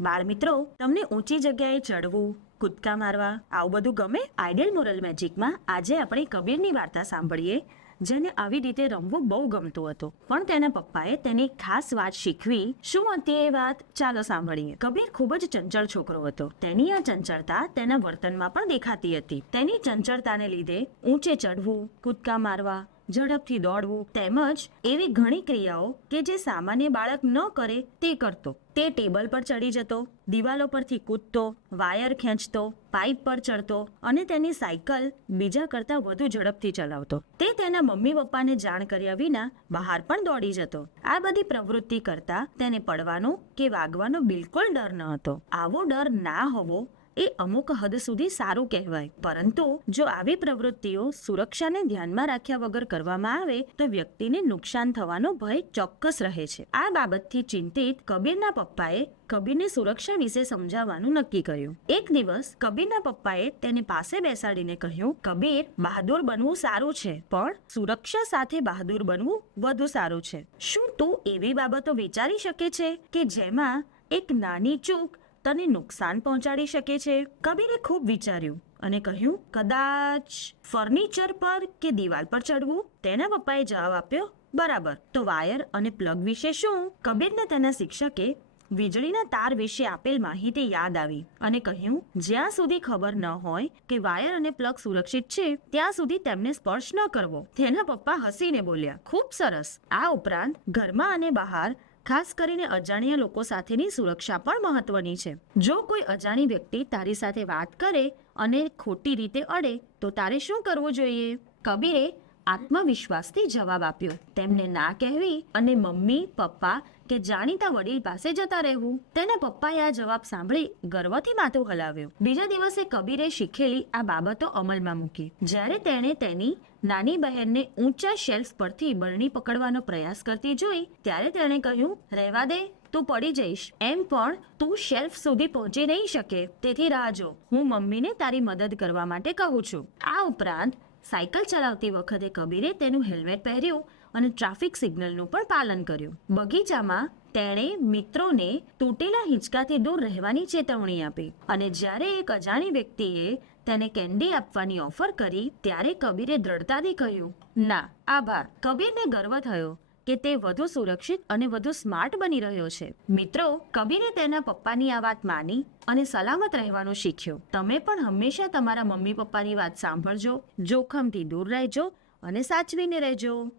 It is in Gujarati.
બાળ મિત્રો, તમને ઊંચી જગ્યાએ ચડવું, કૂદકા મારવા, આવું બધું ગમે? આઈડિયલ મોરલ મેજિકમાં આજે આપણે કબીરની વાર્તા સાંભળીએ, જેને આવી રીતે રમવું બહુ ગમતું હતું. પણ તેના પપ્પાએ તેની ખાસ વાત શીખવી. શું હતી એ વાત? ચાલો સાંભળીએ. કબીર ખૂબ જ ચંચળ છોકરો હતો. તેની આ ચંચળતા તેના વર્તનમાં પણ દેખાતી હતી. તેની ચંચળતાને લીધે ઊંચે ચડવું, કૂદકા મારવા ઝડપથી દોડવું તેમજ એવી ઘણી ક્રિયાઓ કે જે સામાન્ય બાળક ન કરે તે કરતો. તે ટેબલ પર ચડી જતો, દિવાલો પરથી કૂદતો, વાયર ખેંચતો, પાઇપ પર ચડતો અને તેની સાયકલ બીજા કરતાં વધુ ઝડપથી ચલાવતો. તે તેના મમ્મી પપ્પાને જાણ કર્યા વિના બહાર પણ દોડી જતો. આ બધી પ્રવૃત્તિ કરતા તેને પડવાનો કે વાગવાનો બિલકુલ ડર ન હતો. આવો ડર ના હોવો એ અમુક હદ સુધી સારું કહેવાય. પરંતુ જો આવી પ્રવૃત્તિઓ સુરક્ષાને ધ્યાનમાં રાખ્યા વગર કરવામાં આવે, તો વ્યક્તિને નુકસાન થવાનો ભય ચોક્કસ રહે છે. આ બાબતથી ચિંતિત કબીરના પપ્પાએ કબીરને સુરક્ષા વિશે સમજાવવાનું નક્કી કર્યું. એક દિવસ કબીરના પપ્પાએ તેને પાસે બેસાડીને કહ્યું, કબીર, બહાદુર બનવું સારું છે, પણ સુરક્ષા સાથે બહાદુર બનવું વધુ સારું છે. શું તું એવી બાબતો વિચારી શકે છે કે જેમાં એક નાની ચૂક તને નુકસાન પહોંચાડી શકે છે? કબીરે ખૂબ વિચાર્યું અને કહ્યું, કદાચ ફર્નિચર પર કે દિવાલ પર ચડવું? તેના પપ્પાએ જવાબ આપ્યો, બરાબર. તો વાયર અને પ્લગ વિશે શું? કબીરને તેના શિક્ષકે વીજળીના તાર વિશે આપેલ માહિતી યાદ આવી અને કહ્યું, જ્યાં સુધી ખબર ન હોય કે વાયર અને પ્લગ સુરક્ષિત છે, ત્યાં સુધી તેમને સ્પર્શ ન કરવો. તેના પપ્પા હસીને બોલ્યા, ખૂબ સરસ. આ ઉપરાંત ઘરમાં અને બહાર ખાસ કરીને અજાણ્યા લોકો સાથેની સુરક્ષા પણ મહત્વની છે. જો કોઈ અજાણી વ્યક્તિ તારી સાથે વાત કરે અને ખોટી રીતે અડે, તો તારે શું કરવું જોઈએ? કબીરે આત્મવિશ્વાસથી જવાબ આપ્યો. તેમને ના કહેવી અને મમ્મી, પપ્પા કે જાણીતા વડીલ પાસે જતા રહેવું. તેના પપ્પાએ આ જવાબ સાંભળી ગર્વથી માથું હલાવ્યું. બીજા દિવસે કબીરે શીખેલી આ બાબતો અમલમાં મૂકી. જ્યારે તેણે તેની નાની બહેનને ઊંચા શેલ્ફ પરથી બરણી પકડવાનો પ્રયાસ કરતી જોઈ, ત્યારે તેણે કહ્યું, રહેવા દે, તું પડી જઈશ. એમ પણ તું શેલ્ફ સુધી પહોંચી નહીં શકે. તેથી રાહ જો. હું મમ્મીને તારી મદદ કરવા માટે કહું છું. આ ઉપરાંત સાયકલ ચલાવતી વખતે કબીરે તેનું હેલ્મેટ પહેર્યું અને ટ્રાફિક સિગ્નલનું પણ પાલન કર્યું. બગીચામાં તેણે મિત્રોને તૂટેલા હિંચકાથી દૂર રહેવાની ચેતવણી આપી અને જ્યારે એક અજાણી વ્યક્તિએ તેને કેન્ડી આપવાની ઓફર કરી, ત્યારે કબીરે દ્રઢતાથી કહ્યું, ના, આભાર. કબીરને ગર્વ થયો કે તે વધુ સુરક્ષિત અને વધુ સ્માર્ટ બની રહ્યો છે. મિત્રો, કબીરે તેના પપ્પાની આ વાત માની અને સલામત રહેવાનું શીખ્યો. તમે પણ હંમેશા તમારા મમ્મી પપ્પાની વાત સાંભળજો, જોખમથી દૂર રહેજો અને સાચવીને રહેજો.